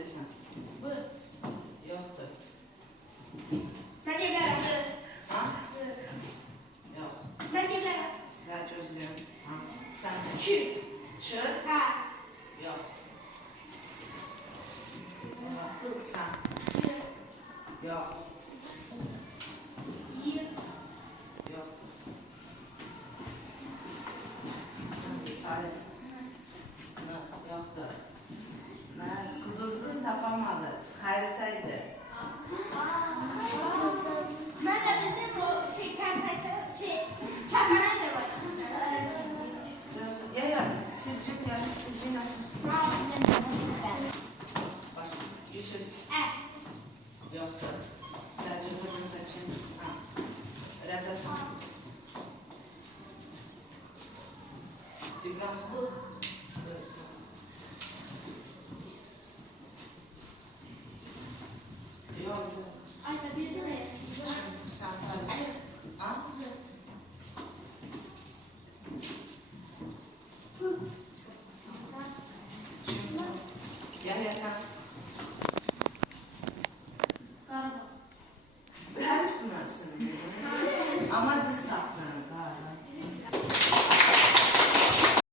Desen. Bu. Yoxdur. Mən deyə bilərəm. Ha? Zır. Yox. Mən deyə bilərəm. Daha gözlüyorum. Ha. Sen Çü. Çı. Hə. Yox. Sen. Zır. Yox. Yir. Yox. Sen bir tane. Yoxdur. Ben kuduzlu tapamadı. Xəritəydi. Mən də bildim o kərtəkə, kəmərə də var. Ya, silcim yani, silcim yapmışsın. Baş, Yusuf. Yoxdur. Təcrübədən seçin. Ha. Rəzəbsən. Diplomsan.